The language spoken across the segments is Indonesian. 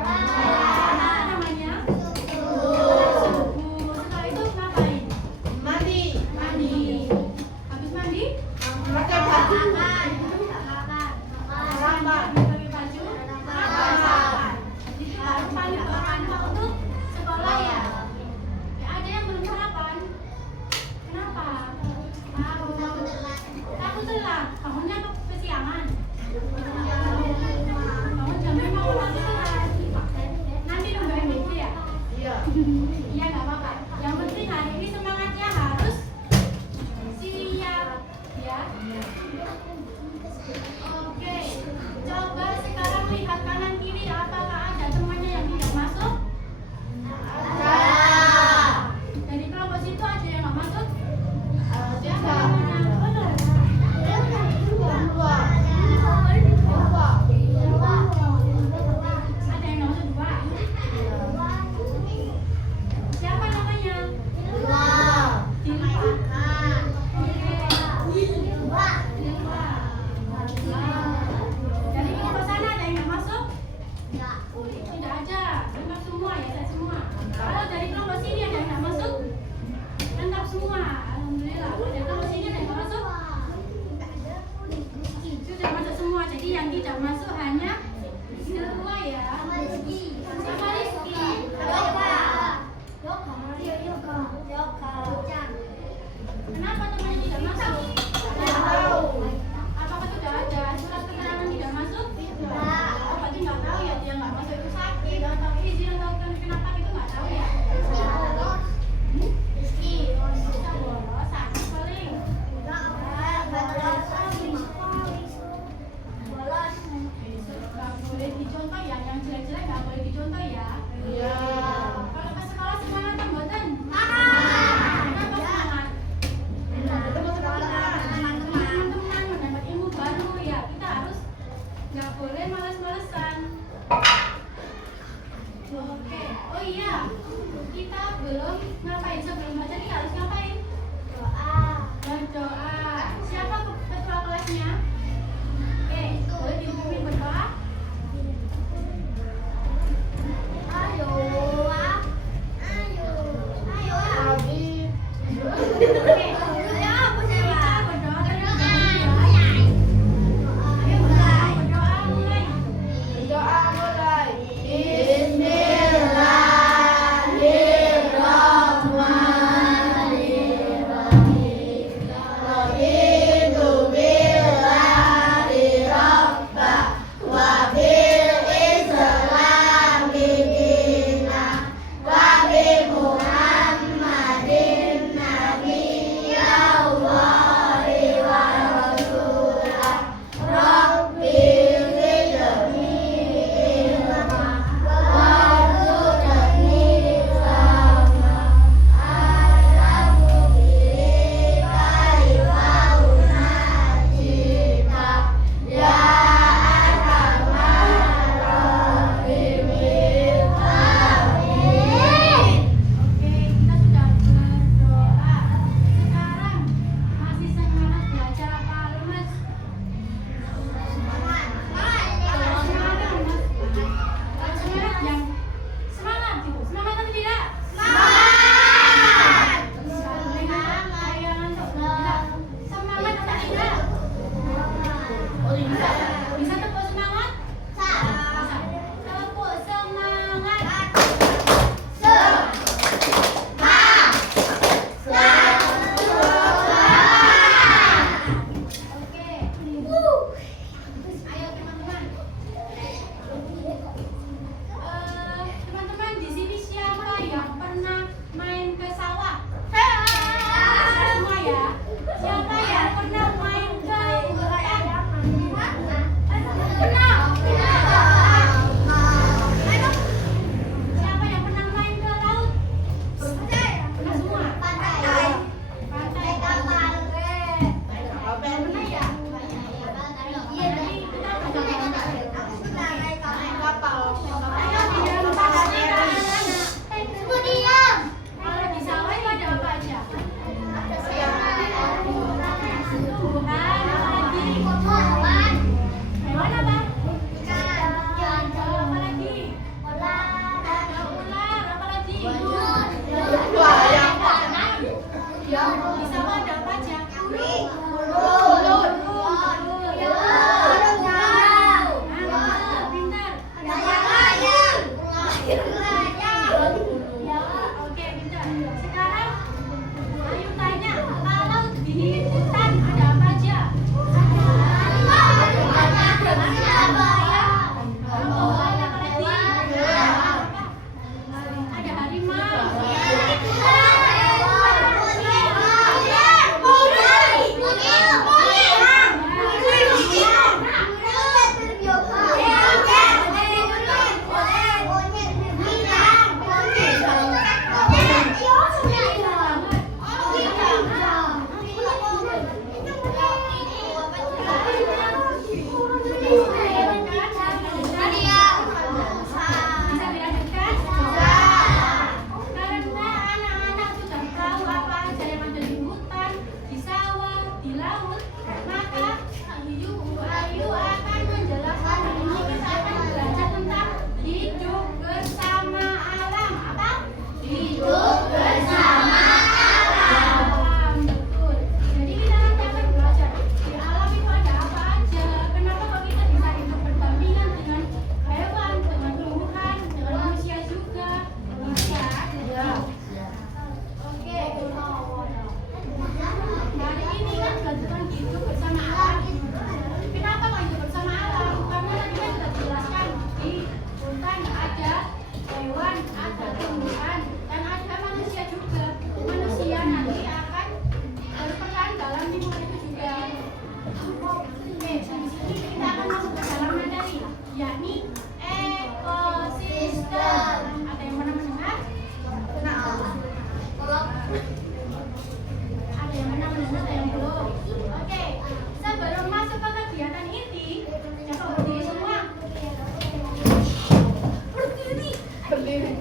Apa namanya? Subuh. Setelah itu ngapain? Mandi. Habis mandi? Pakai baju. Pakai baju. Sarapan. Jadi baru paling untuk sekolah ya. Ya, ada yang belum sarapan. Kenapa? Takut telat. Bangunnya kesiangan. Bangun jam 5 nanti telat. Nanti nunggu MBC ya? Iya. Iya nggak apa-apa. Yang penting hari ini semangatnya harus siap ya. Oke. Coba sekarang lihat kanan kiri apakah ada temannya yang tidak masuk? Dari kelompok situ ada yang nggak masuk? Siapa namanya? Betul. Ada yang nggak masuk dua. Siapa namanya? Dari kelompok sana ada yang nggak masuk? Tidak ada. Lengkap semua ya, set semua. Kalau dari kelompok sini ada yang nggak masuk? Lengkap semua. Alhamdulillah. Dari kelompok sini ada yang nggak masuk? Sudah masuk semua. Jadi yang tidak masuk hanya dua ya. Sama Rizky. Kenapa temannya tidak masuk? Apakah sudah ada surat keterangan tidak masuk? Oh, berarti nggak tahu ya dia nggak masuk itu sakit atau izin atau kenapa itu nggak tahu ya? Bisa bolos, sakit paling. Nggak boleh dicontoh ya, yang jelek-jelek nggak boleh dicontoh ya. Iya. Kalau ke sekolah semangat kan mboten? Kenapa semangat? Teman-teman mendapat ilmu baru ya, kita harus nggak boleh malas-malesan. Oke, oh iya, kita belum ngapain sebelum baca kita harus ngapain? Berdoa. Siapa ketua kelasnya? Oke, boleh dipimpin berdoa?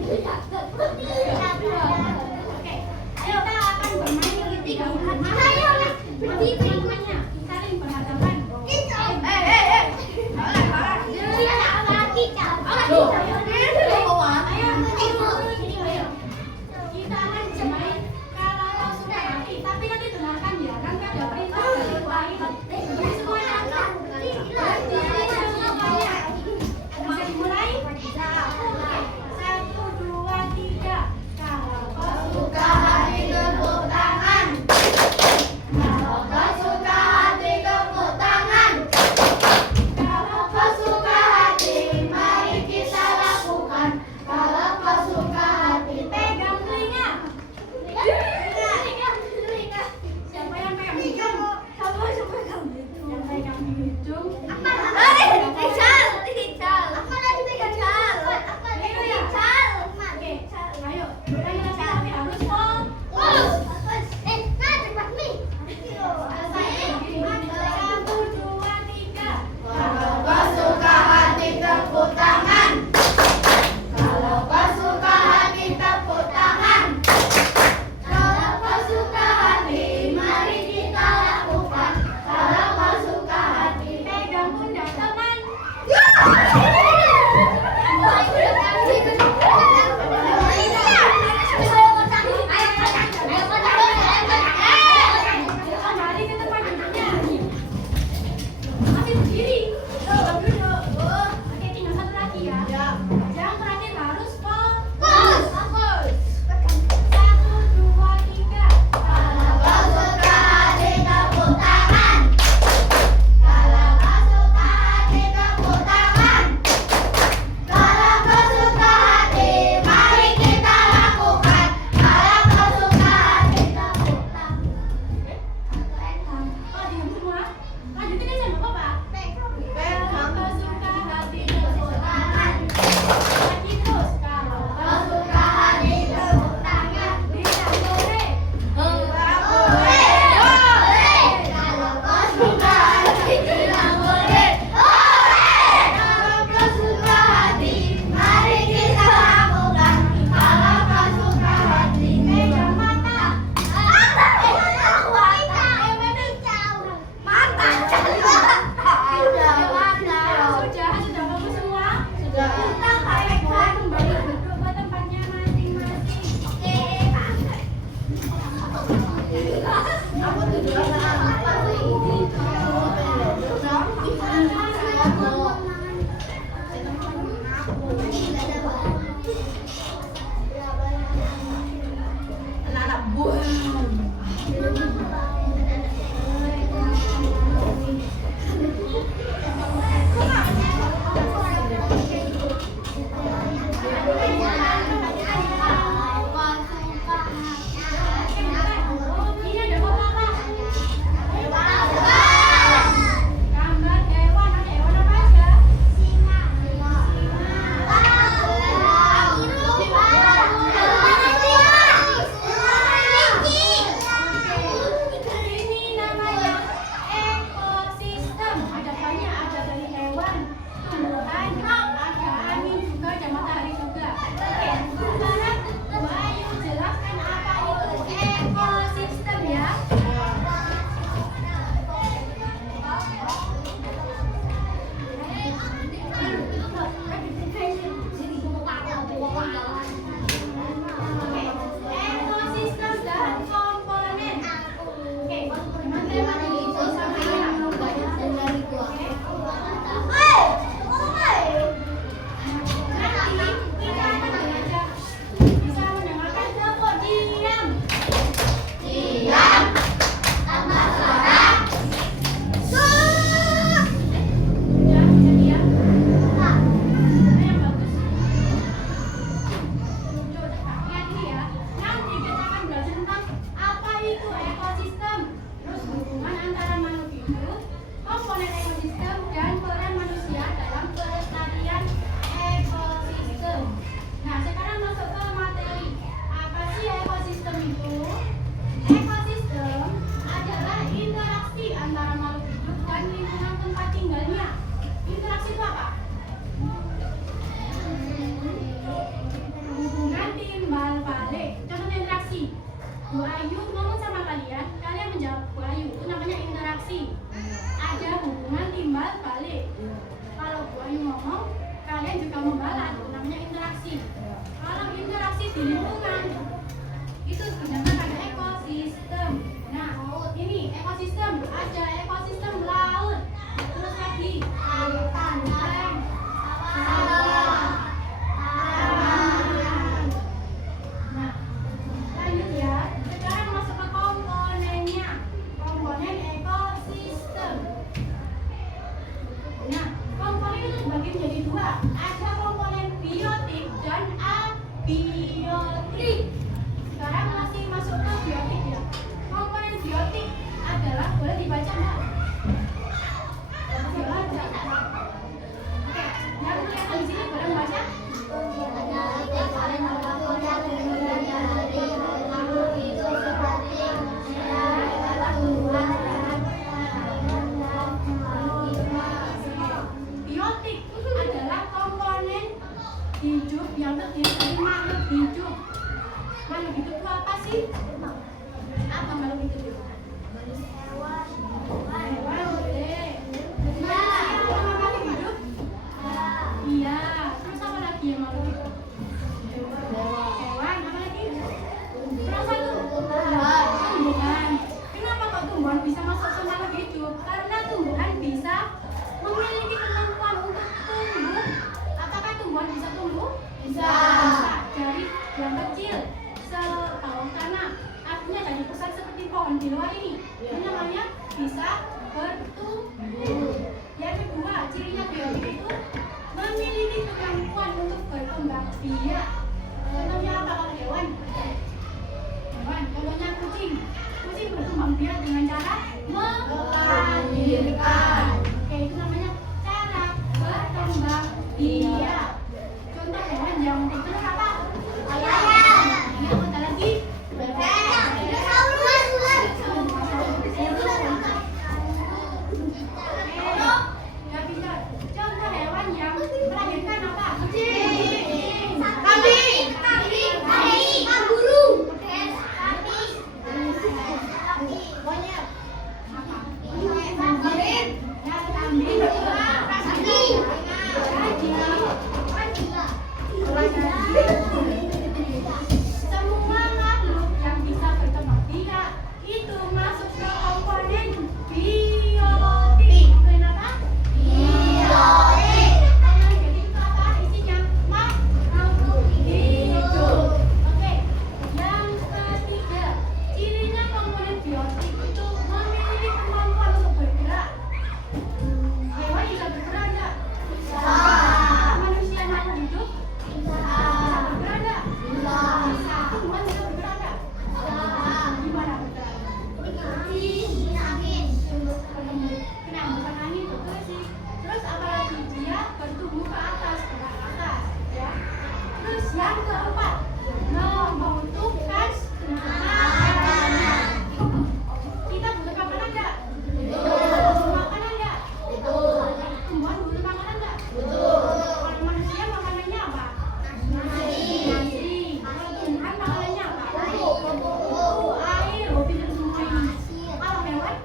Oke, ayo kita akan bermain bertiga. Teman-temannya saling berhadapan. Kita akan bermain kalau kau suka hati, tapi nanti dengarkan ya, nanti ada perintah dari baik. Jadi semuanya bisa dimulai. 1, 2, 3. Kalau kau suka hati tepuk tangan. Kalau kau suka hati tepuk tangan. Kalau kau suka hati, mari kita lakukan. Kalau kau suka hati, pegang telinga. Siapa yang pegang hidung? Kamu yang pegang hidung. Yang pegang hidung. Oke, ayo. Berani tapi harus fokus. 1, 2, 3. Kalau kau suka hati tepuk tangan. Kalau kau suka hati tepuk tangan. Kalau kau suka hati, mari kita lakukan. Kalau kau suka hati, pegang pundak teman. Kembali ke tempat duduknya. Masih berdiri. Oke, tinggal satu lagi ya. Yang terakhir harus fokus. 1, 2, 3. Kalau kau suka hati tepuk tangan. Kalau kau suka hati tepuk tangan. Kalau kau suka hati, mari kita lakukan. Kalau kau suka hati tepuk tangan. Oh, diam semua. Lanjutin aja nggak apa-apa. Kalau kau suka hati tepuk tangan. Lagi terus. Kalau kau suka hati tepuk tangan. Bilang boleh. Kalau kau suka hati, bilang boleh. Kalau kau suka hati, mari kita lakukan. Kalau kau suka hati, pegang mata. Sudah bagus semua? Sudah. Kita boleh kembali duduk ke tempatnya masing-masing. Aku tujuan apa sih? Anak-anak buah. Ini ada apa-apa? Gambar hewan, ada hewan apa aja? Bu Ayu ngomong sama kalian, kalian menjawab Bu Ayu. Itu namanya interaksi. Ada hubungan timbal balik. Kalau Bu Ayu ngomong, kalian juga membalas. Itu namanya interaksi. Kalau interaksi di lingkungan, itu dinamakan ada ekosistem. Nah, ini ekosistem. Ada ekosistem laut. Terus lagi pantai, sawah, taman. Nah, lanjut ya. Sekarang masuk ke komponennya. Komponen ekosistem. Nah, komponen itu dibagi menjadi dua. Ada komponen biotik dan abiotik. Sekarang masih masuk ke biotik ya. Komponen biotik adalah, boleh dibaca enggak? Dibaca. Oke, yang kelihatan di sini boleh membaca? Biotik adalah komponen hidup yang terdiri dari makhluk hidup. Makhluk hidup itu apa sih? Apa makhluk hidup itu? Hewan, boleh. Manusia sama makhluk hidup? Iya. Terus apa lagi yang makhluk hidup? Hewan, apa lagi? Terus satu? Tumbuhan. Kenapa kok tumbuhan bisa masuk ke makhluk hidup? Karena tumbuhan bisa memiliki kemampuan untuk tumbuh. Apakah tumbuhan bisa tumbuh? Bisa. Dari yang kecil sebawah tanah, artinya dari pusat seperti pohon di luar ini. Ini namanya bisa bertumbuh. Yang kedua, cirinya biotik itu memiliki kemampuan untuk berkembang biak. Contohnya apa kalau hewan? Hewan, contohnya kucing. Kucing berkembang biak dengan cara melahirkan. Oke, itu namanya cara berkembang biak. Contoh hewan yang terus apa? Ayam. Ini apa lagi? Bebek. Ya bisa. Contoh hewan yang melahirkan apa? Kucing. Kambing. Kanguru. Monyet. Kambing. Ya, kambing. Semua makhluk yang bisa berkembang biak itu masuk ke komponen biotik. Kenapa? Biotik. Komponen biotik itu apa? Isinya makhluk hidup. Oke. Yang ketiga, cirinya komponen biotik itu memiliki kemampuan untuk bergerak. Hewan bisa bergerak enggak? Bisa. Manusia makhluk hidup? Bisa. Bergerak enggak? Bisa. Tumbuhan bisa bergerak enggak? Bisa. Gimana bergerak? Kena hembusan angin, betul sih. Terus apalagi dia bertumbuh ke atas, gerak ke atas, ya. Terus yang keempat, membutuhkan makanan. Kita butuh makanan enggak? Butuh makanan enggak? Tumbuhan butuh makanan enggak? Kalau manusia makanannya apa? Nasi. Kalau tumbuhan makanannya apa? Air, hobi dan semua ini. Kalau hewan?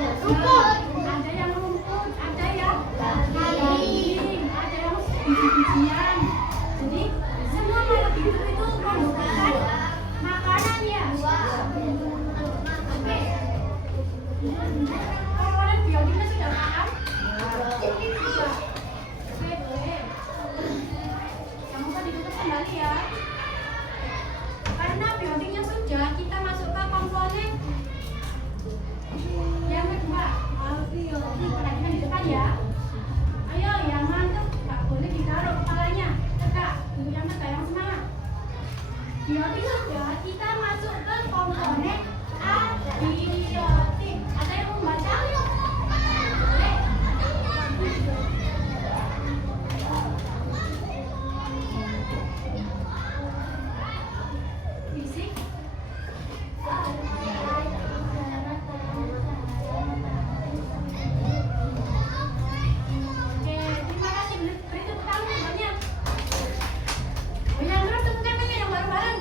Rumput. Ada yang rumput, ada yang daging, ada yang biji-bijian. Jadi semua makhluk hidup itu membutuhkan makanan ya. Oke. Komponen biotiknya sudah paham? Sudah. Oke, boleh. Jangan lupa ditutup kembali ya. Karena biotiknya sudah, kita masuk ke komponen yang kedua. Perhatikan di depan ya. Ayo, yang mantap. Gak boleh ditaruh kepalanya. Tegak. Yang tegak, yang semangat. Biotik sudah, kita masuk ke komponen abiotik. Ada yang mau membaca? Boleh. Fisik. Oke, terima kasih. Beri tepuk tangan banyak. Oh, yang keras tepuk tangannya yang bareng-bareng.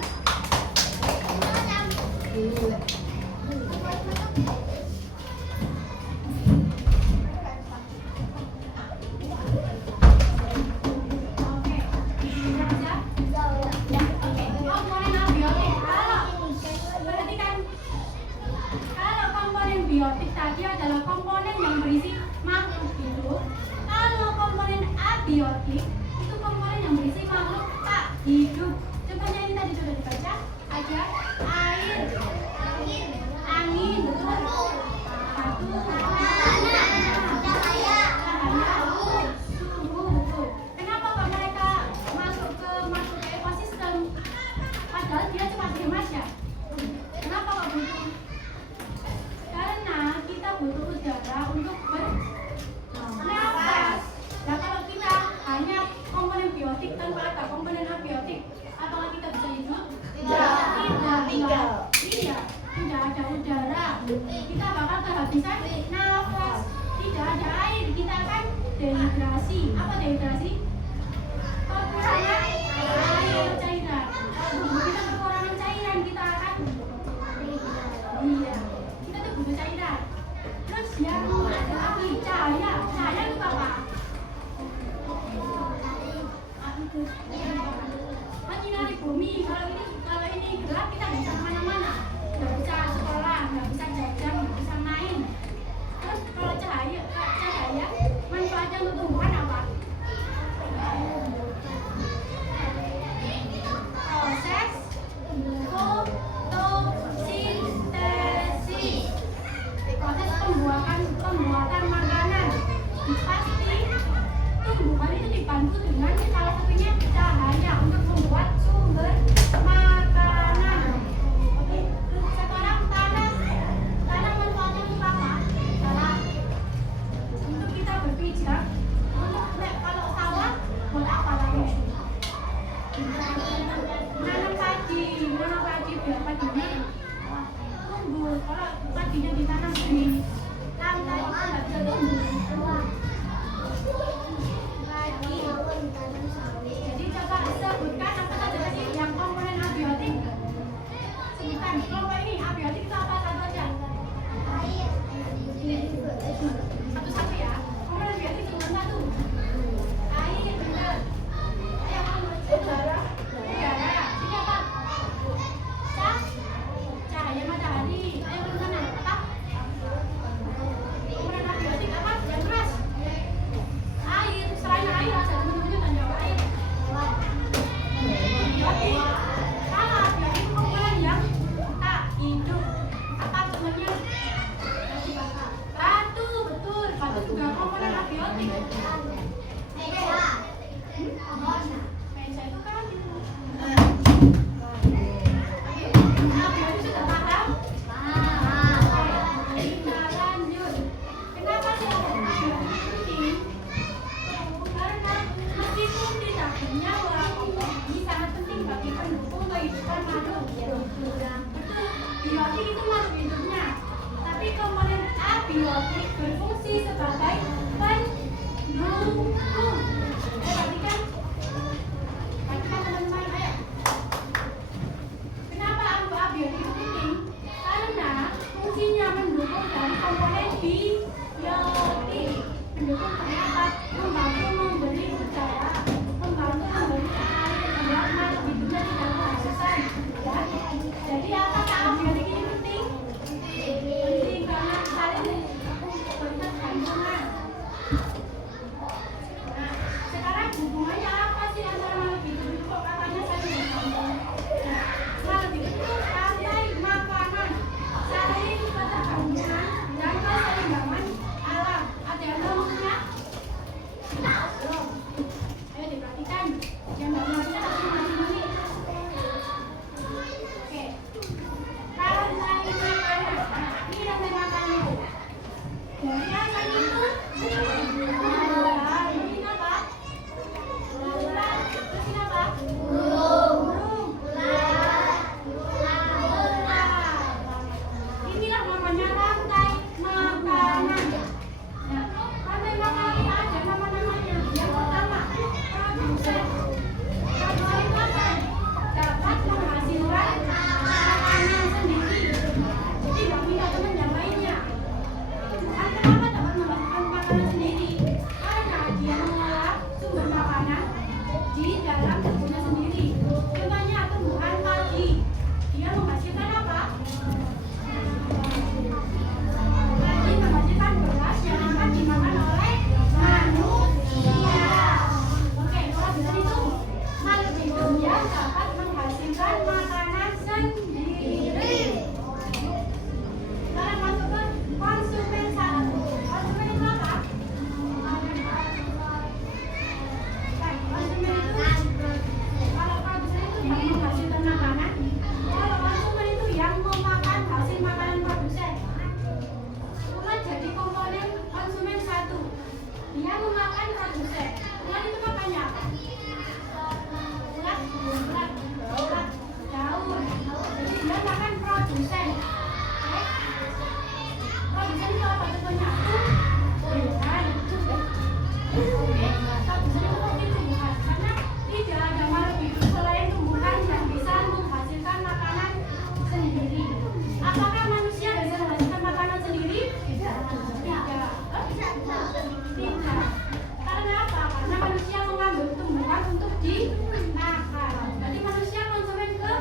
dimakan. Berarti manusia konsumen ke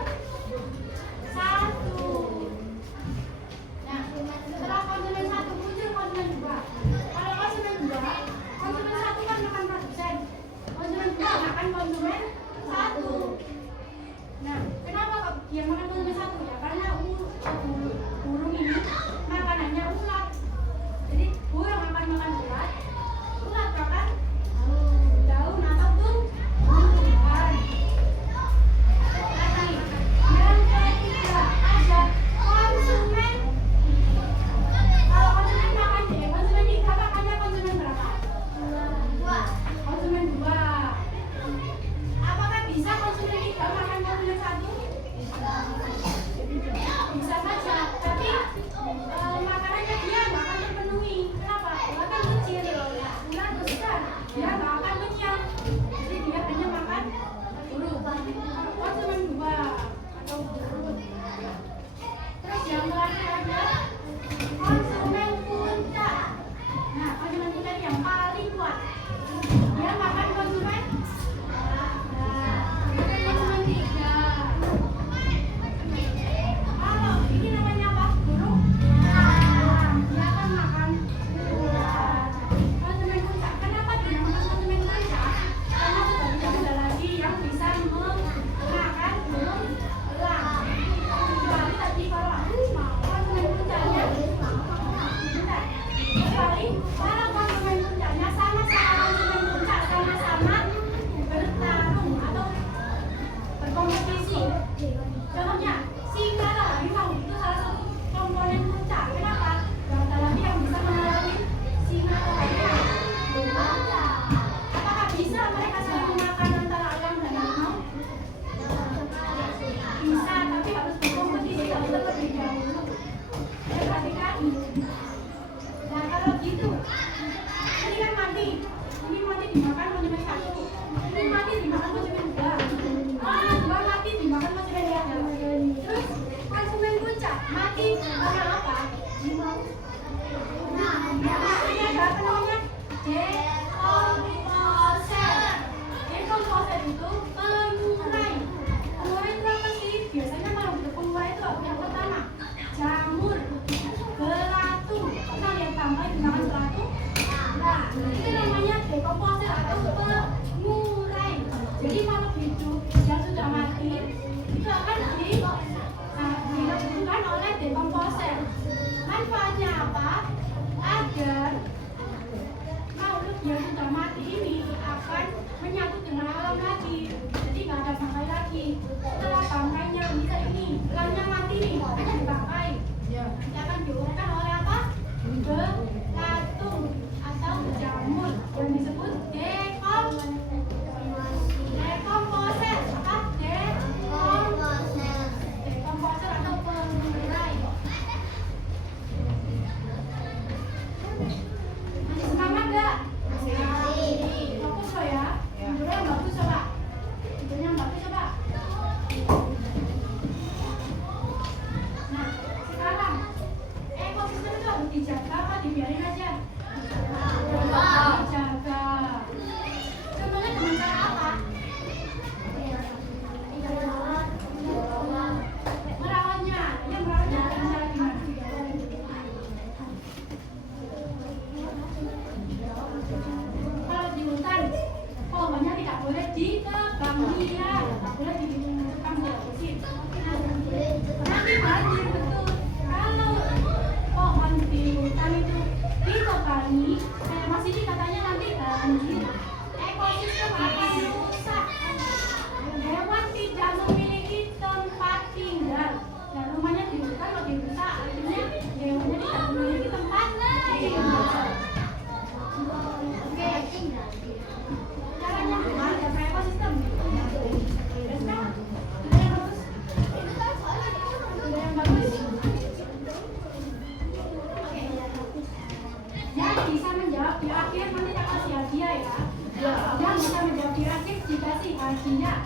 satu. Nah, setelah konsumen satu muncul konsumen dua. Kalau konsumen dua, konsumen satu kan makan produsen. Konsumen dua makan konsumen satu. Nah, kenapa kok dia makan konsumen satu? Ya karena burung ini makanannya ulat. Jadi burung akan makan ulat, ulat makan daun atau tumbuhan. Lagi, yang ketiga ada konsumen. Kalau konsumen makan konsumen tiga makannya konsumen berapa? Dua. Konsumen dua. Apakah bisa konsumen tiga makan konsumen satu? Bisa saja, tapi makanannya dia nggak akan terpenuhi. Kenapa? Dia kan kecil, ular besar, dia nggak akan kenyang. Jadi dia hanya makan burung. Konsumen dua atau burung. Terus yang terakhir ada konsumen puncak. Nah, konsumen puncak yang paling kuat. Dia makan konsumen. Konsumen tiga. Kalau ini namanya apa? Burung. Dia akan makan ulat. Konsumen puncak. Kenapa dinamakan konsumen puncak? Karena sudah tidak ada lagi yang bisa memakan burung elang. Kecuali tadi kalau konsumen puncaknya bentar. Kecuali kalau konsumen puncaknya sama-sama konsumen puncak sama-sama bertarung atau berkompetisi. Contohnya, singa dan harimau itu salah satu komponen puncak. Kenapa? Gak ada lagi yang bisa mengalahkan singa atau harimau. Apakah bisa mereka saling memakan antara elang dan harimau? Bisa, tapi harus berkompetisi terlebih dahulu. Ya, perhatikan. Nah, kalau gitu, ini kan mati. Ini mati dimakan konsumen satu. Ini mati dimakan konsumen dua. Dua mati dimakan konsumen tiga. Terus konsumen puncak mati karena apa? Ini ada apa namanya? Dekomposer. Dekomposer itu pengurai. Pengurai itu apa sih? Biasanya kalau untuk pengurai itu yang pertama jamur, belatung. Pernah lihat bangkai dimakan belatung? Nah, itu namanya dekomposer atau pengurai. Jadi makhluk hidup yang sudah mati itu akan dilakukan oleh dekomposer. Manfaatnya apa? Agar makhluk yang sudah mati ini akan menyatu dengan alam lagi. Jadi nggak ada bangkai lagi. Setelah bangkainya bisa ini, elangnya mati nih, akan dibangkai. Dia akan diurutkan oleh apa? Belatung atau jamur yang disebut dekomposer. Apa? Dekomposer atau pengurai. Masih semangat gak? Fokus lo ya. Tidurnya yang bagus coba. Tidurnya yang bagus coba. Nah, sekarang ekosistem itu harus dijaga apa dibiarin aja? Dijaga. Contohnya dengan cara apa? Merawatnya. Yang merawatnya dengan cara gimana? Kalau di hutan, pohonnya tidak boleh ditebang liar, tidak boleh ditebang dihabisin. Nanti banjir betul. Kalau pohon di hutan itu ditebangi, Mas ini katanya nanti banjir. Ekosistem akan rusak. Hewan tidak memiliki tempat tinggal. Dan rumahnya di hutan kalau dirusak, artinya hewannya tidak memiliki tempat tinggal. Oke, caranya gimana? Jaga ekosistem. Terus kan? Sudah yang bagus. Sudah yang bagus. Oke. Yang bisa menjawab di akhir nanti tak kasih hadiah ya. Yang bisa menjawab di akhir dikasih hadiah.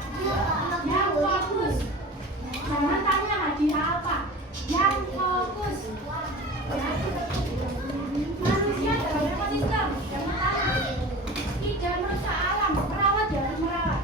Yang fokus. Jangan tanya hadiah apa. Yang fokus. Manusia dalam ekosistem. Yang pertama, tidak merusak alam. Merawat ya, harus merawat.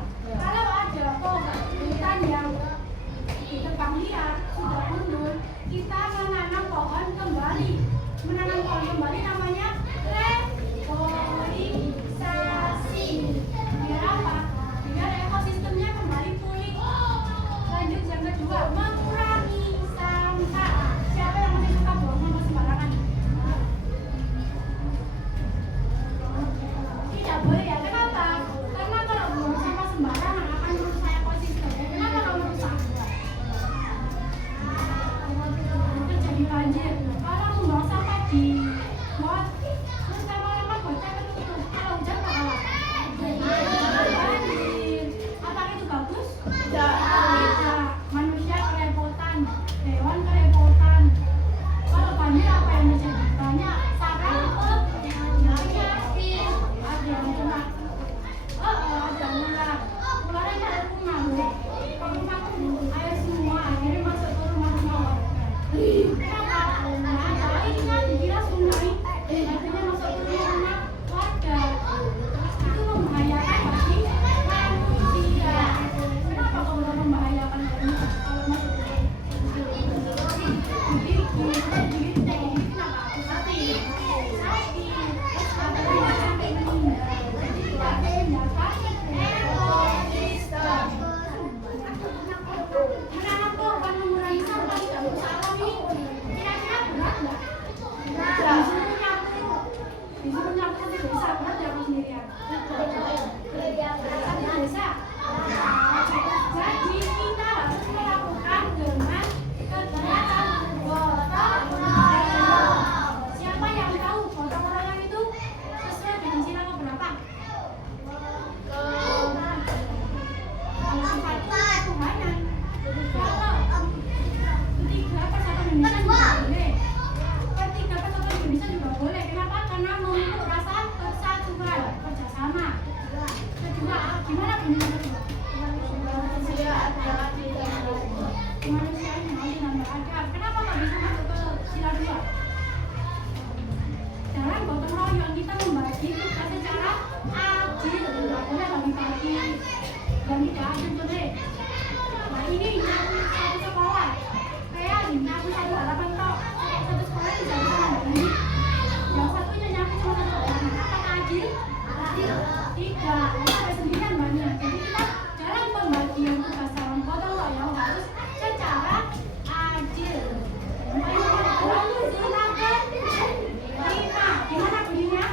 Gimana bunyinya kedua? Manusia adalah tidak Kemanusiaan mau ditambah adab. Kenapa nggak bisa masuk ke sila 2? Dalam gotong royong kita membagi tugas secara adil, nggak boleh bagi-bagi yang tidak adil boleh. Nah ini nyapu satu sekolah, kayak nyapu satu halaman toh, satu sekolah tidak bisa membagi. Yang satunya nyapu cuma satu halaman, apakah adil? Tidak, sampai sendirian banyak. Jadi kita dalam pembagian tugas dalam gotong royong harus secara adil. Silakan. 5, gimana bunyinya?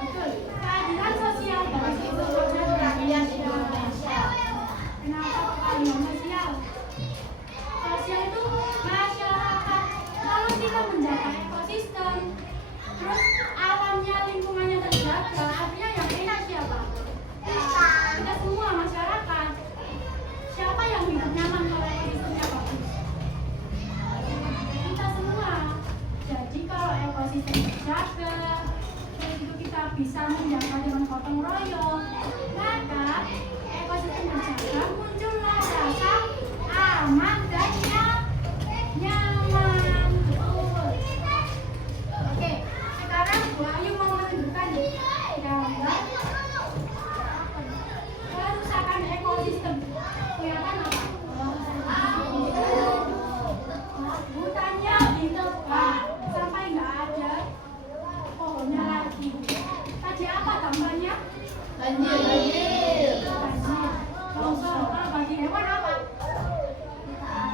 Betul. Keadilan sosial bagi seluruh rakyat Indonesia. Kenapa keadilan sosial? Sosial itu masyarakat. Kalau kita menjaga ekosistem, terus alamnya, lingkungannya terjaga, artinya yang enak siapa? Kita semua masyarakat. Siapa yang hidup nyaman kalau ekosistemnya bagus? Kita semua. Jadi kalau ekosistem terjaga, terus itu kita bisa menjaga dengan gotong royong, maka ekosistem terjaga, muncullah rasa aman dan nyaman. Betul. Oke, sekarang Bu Ayu mau menunjukkan gambar kerusakan ekosistem. Kelihatan apa? Hutannya ditebang sampai nggak ada pohonnya lagi. Tadi apa tambahnya? banjir. Longsor. Kalau bagi hewan apa?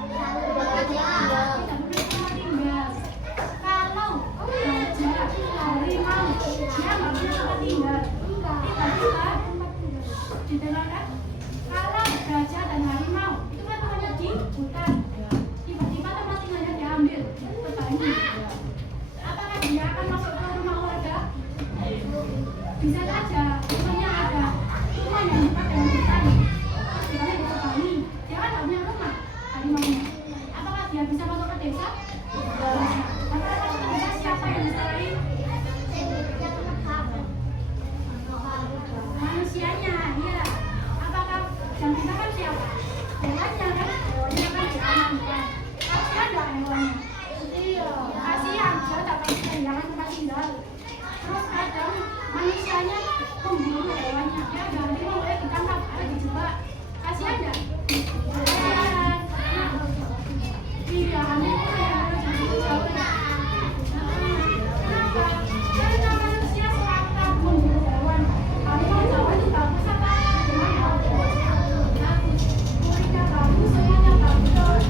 Tidak boleh tinggal. Kalau gajah, harimau, dia nggak punya tempat tinggal. Tiba-tiba ditenangkan. Kalau gajah dan harimau itu kan tempatnya di hutan. Tiba-tiba tempat tinggalnya diambil petani. Apakah dia akan masuk ke rumah warga? Bisa saja. Misalnya ada rumah yang dekat dengan hutan, terus di sana petani. Dia kan nggak punya rumah harimaunya. Apakah dia bisa masuk ke desa? Bisa. Apakah masuk ke desa siapa yang disalahin? Manusianya, iya. Apakah yang kita kan siapa? Hewannya kan? Hewannya kan diamankan. Kasihan nggak hewannya? Kasihan, dia dapat kehilangan tempat tinggal. Terus kadang manusianya memburu hewannya. Dia ada harimau, ditangkap, dijebak. Kasihan nggak? Kasihan. Iya, harimau yang itu jauh. Kenapa? Karena manusia serakah memburu hewan. Harimau Jawa itu bagus apa? Bagus. Kulitnya bagus, semuanya bagus.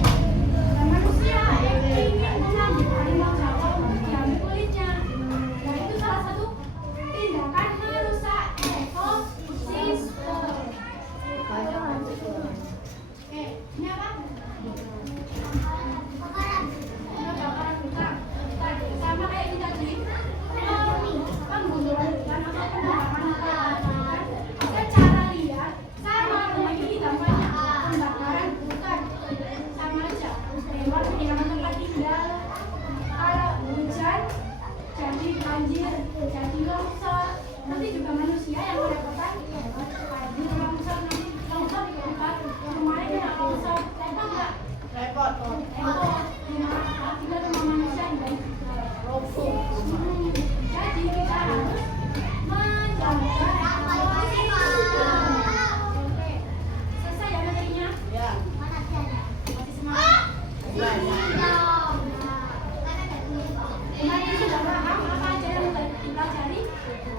Dan manusia ingin mengambil harimau Jawa untuk diambil kulitnya. Nah itu salah satu tindakan merusak ekosistem. Oke, ini apa? Kebakaran hutan. Sama kayak kita tadi. Pembunuhan hutan atau pembakaran hutan. Secara lihat sama dengan ini dampaknya pembakaran hutan. Sama aja. Hewan kehilangan tempat tinggal. Kalau hujan jadi banjir, jadi longsor. Nanti juga manusia yang merepotkan. Banjir, longsor, nanti longsor juga rumahnya kena longsor. Repot nggak? Repot. Repot. Tinggal rumah manusia yang jadi kita harus menjaga ekosistem. Oke, selesai ya materinya? Ya. Masih semangat? Kemarin sudah paham apa aja yang dipelajari?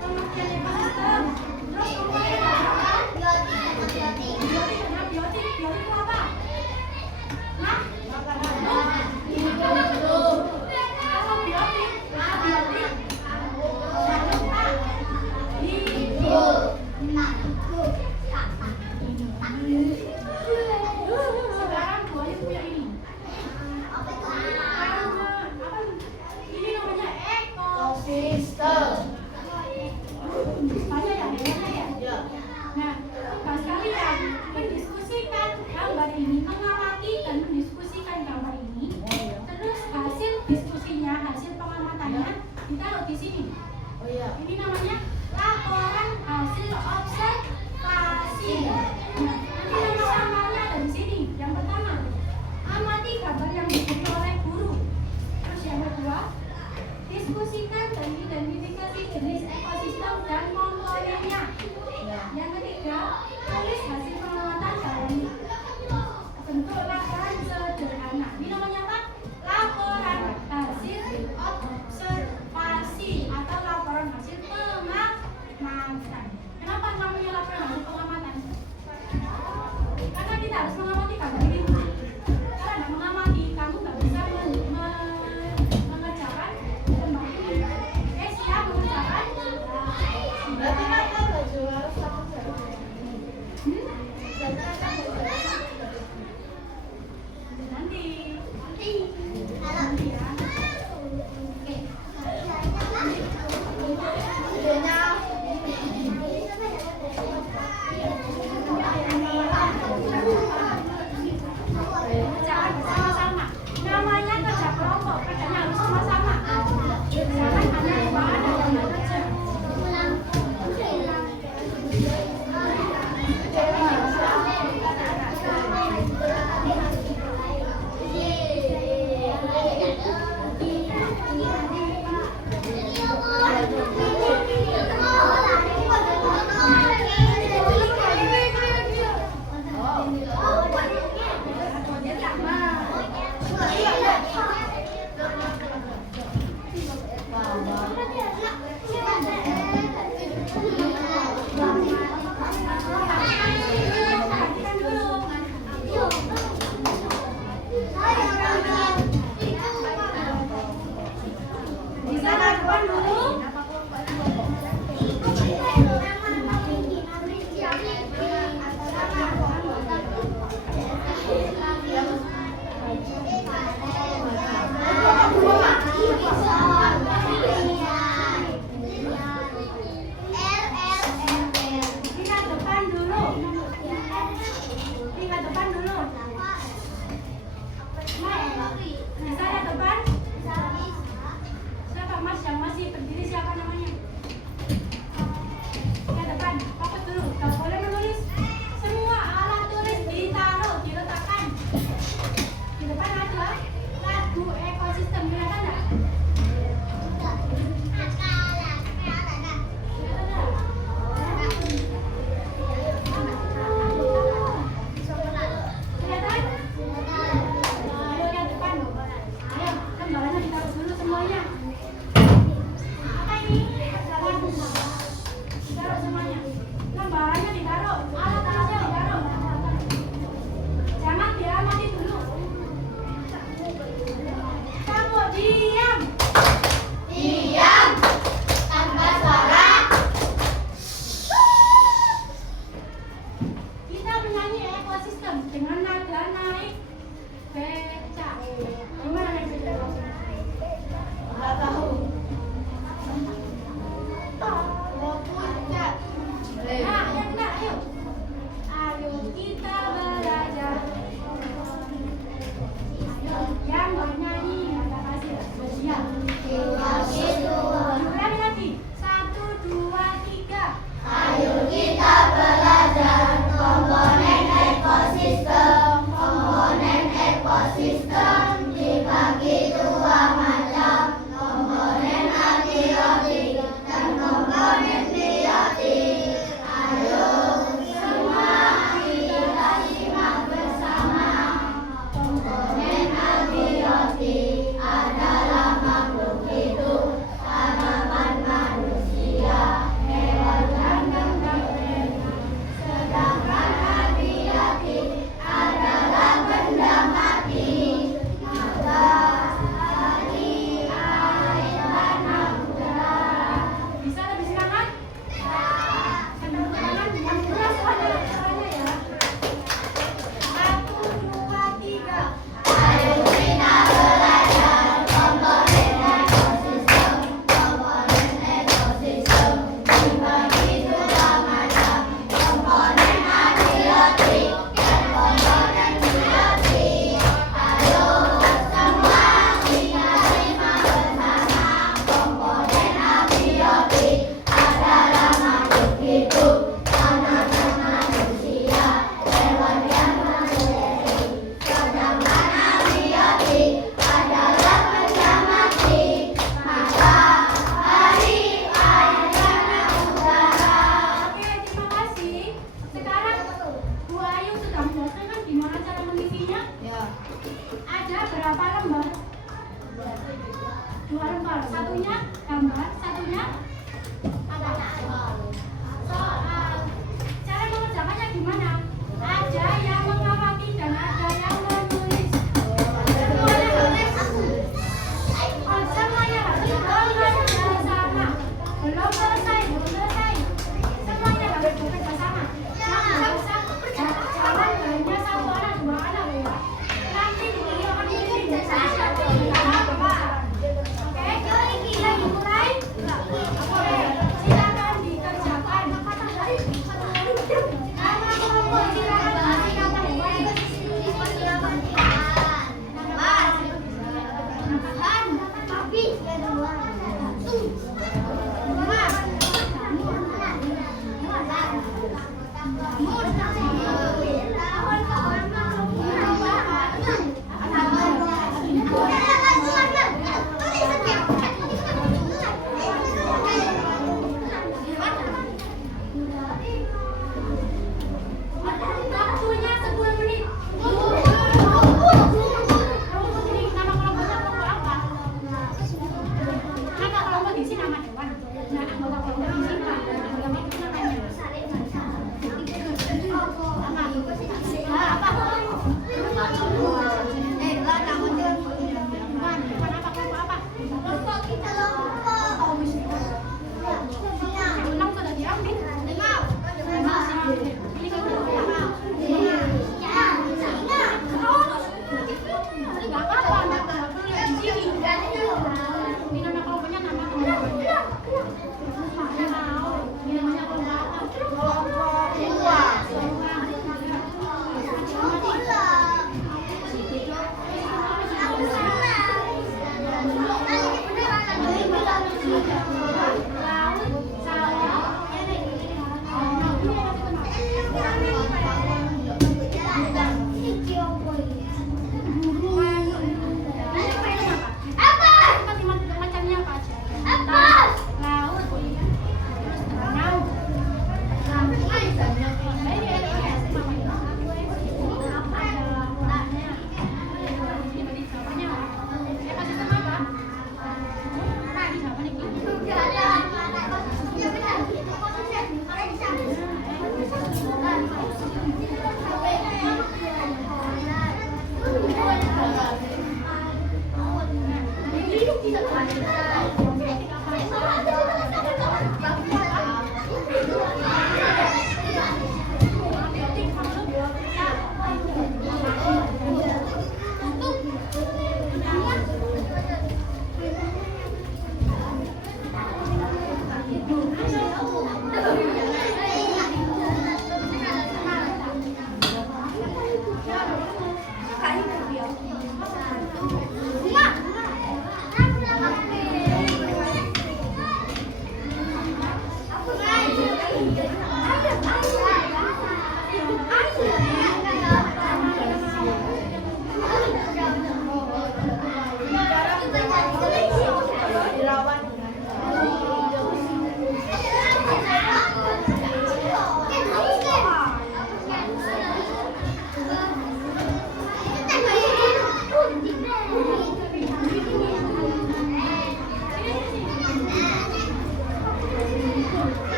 Pengertian ekosistem. Terus kemudian apa? Biotik. Biotik itu apa? Nah, Ini namanya laporan hasil observasi. Nah, nanti nama-namanya ada di sini. Yang pertama, amati gambar yang diberi oleh guru. Terus yang kedua, diskusikan dan identifikasi jenis ekosistem dan komponennya. Yang ketiga, tulis hasil pengamatan dalam bentuk laporan sederhana. Ini namanya apa? Laporan hasil observasi atau laporan hasil pengamatan. Kenapa namanya laporan hasil pengamatan? Karena kita harus mengamati gambar ini. Kalau tidak mengamati, kamu nggak bisa mengerjakan kembali. Siap mengerjakan? Belum selesai, belum selesai. Semuanya harus bekerja sama. Jangan hanya satu anak, dua anak ya. Nanti dipilih orang ini. Oke, kita mulai. Oke, silakan dikerjakan. Nama kelompok silakan dikerjakan. Tapi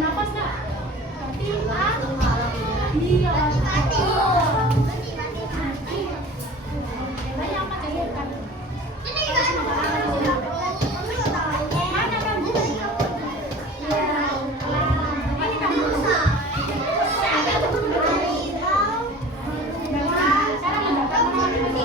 bernafas nggak? Iya. Banyak apa kegiatan? Mana kamu? Ini kamu. Cara mendaftar gimana?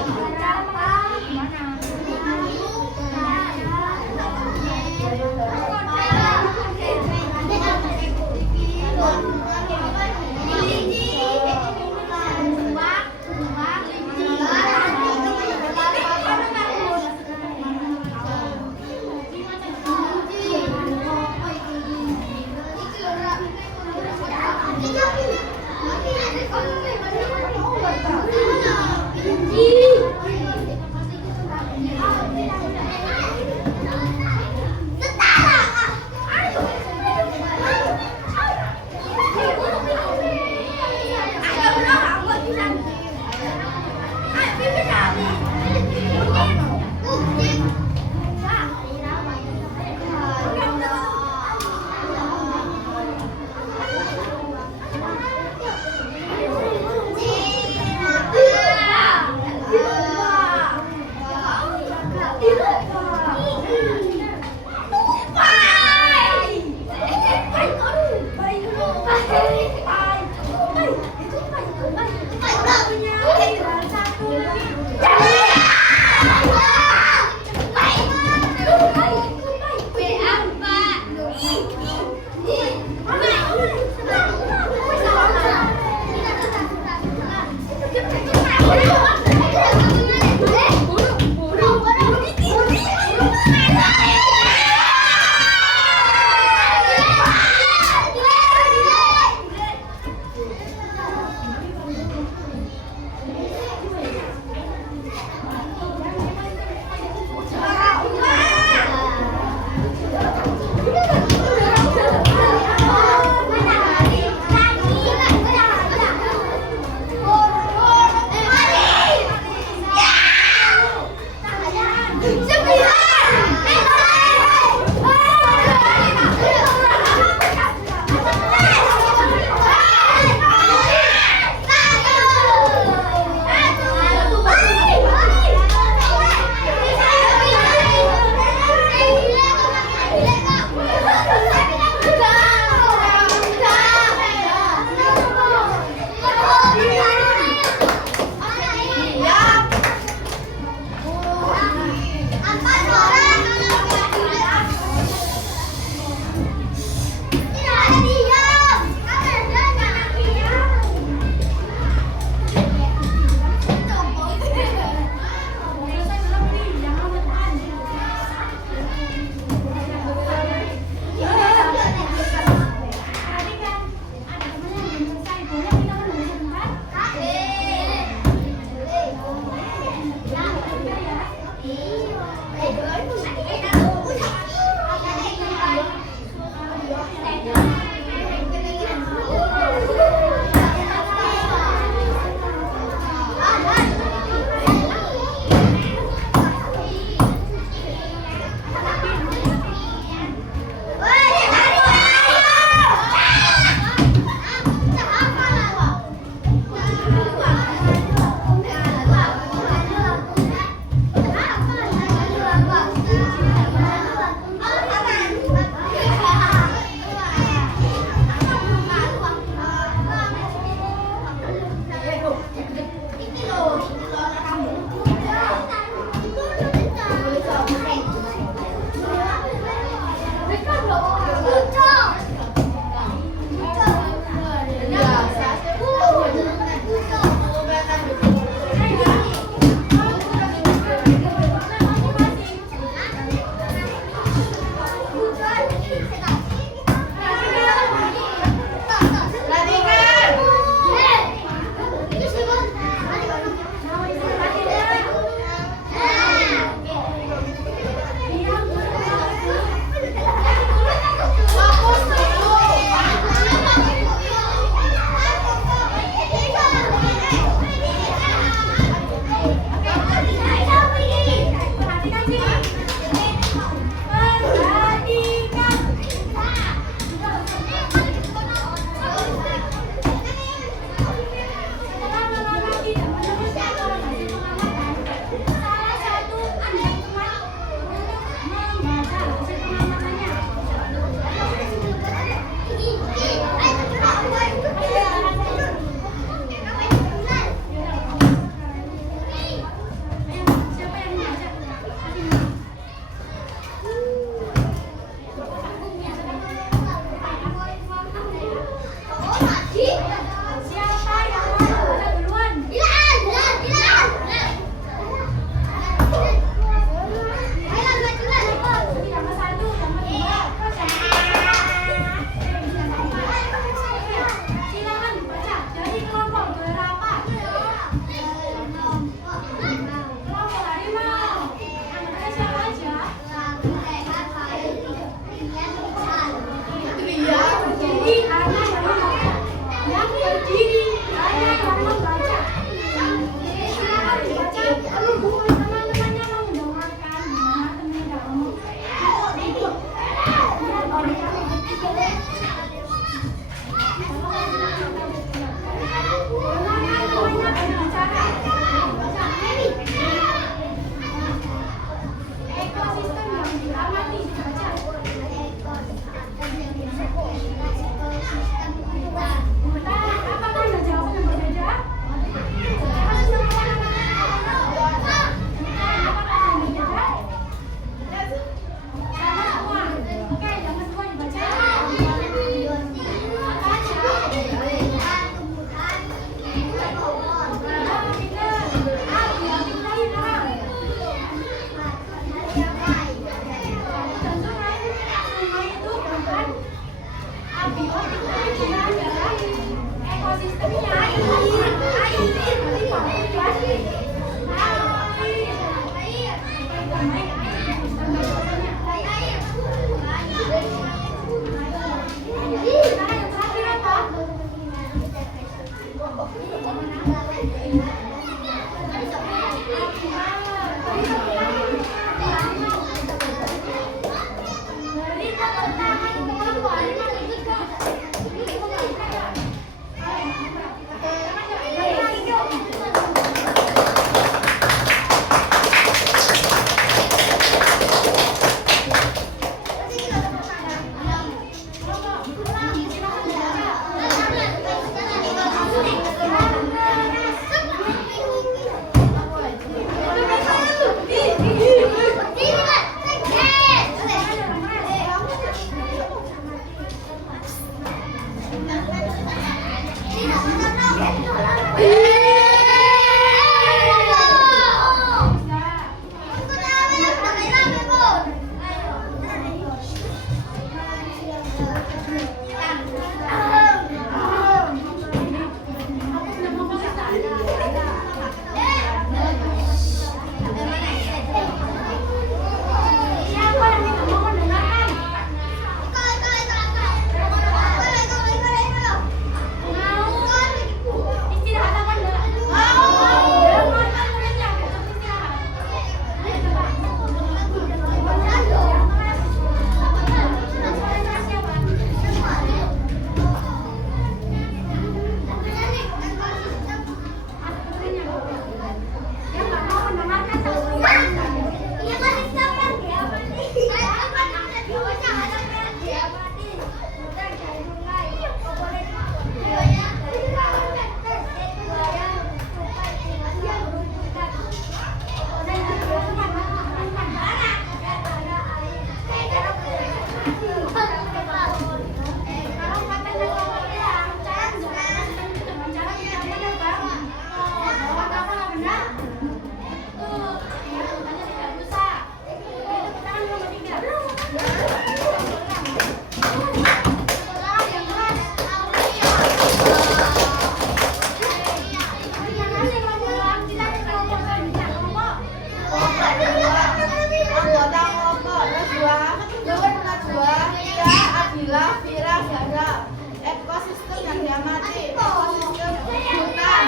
Nabila, Fira, Zahra. Ekosistem yang diamati, ekosistem hutan.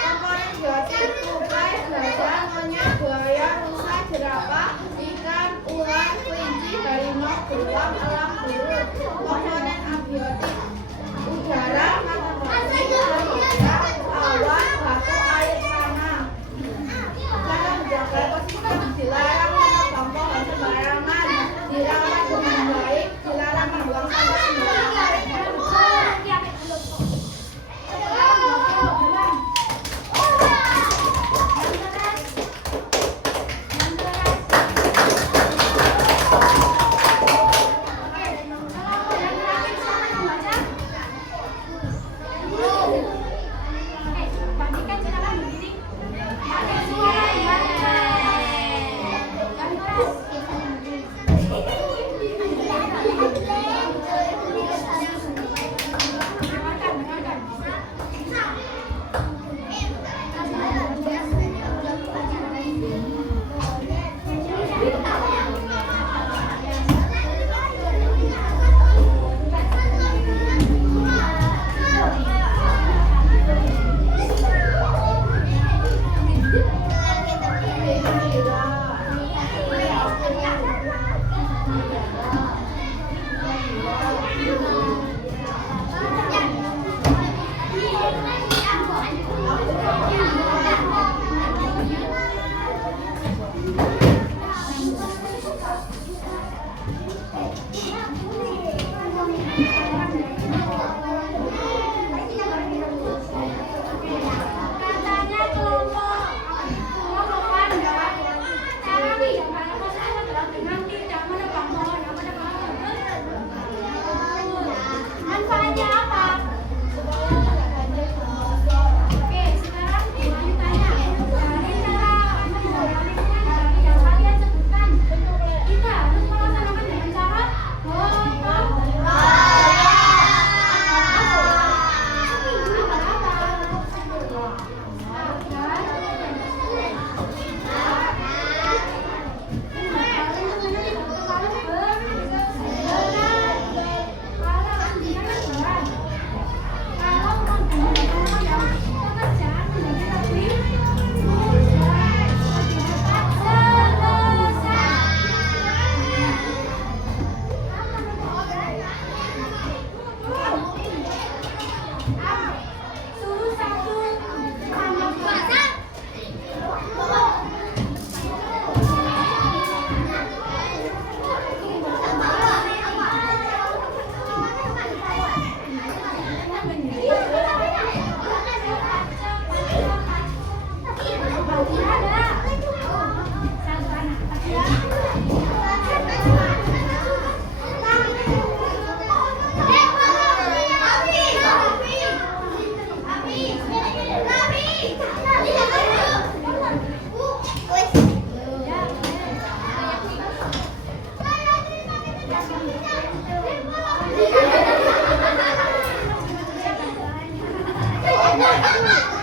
Komponen biotik, tupai, gajah, monyet, buaya, rusa, jerapah, ikan, ular, kelinci, harimau, beruang, elang, burung. Komponen abiotik, udara, matahari, samudra, awan, batu, air, tanah. Cara menjaga ekosistem, dilarang menebang pohon sembarangan, dirawat dengan baik, dilarang membuang sampah sembarangan. Katanya kelompok kelompokan dapat cara yang pada masalah adalah dengan tidak menebang pohon, yang menebang pohon. Manfaatnya apa? Oke, sekarang lanjut tanya. Dari cara menjaga lingkungan dari yang kalian sebutkan, kita harus melaksanakan dengan cara suruh satu tambah dua. Thank you.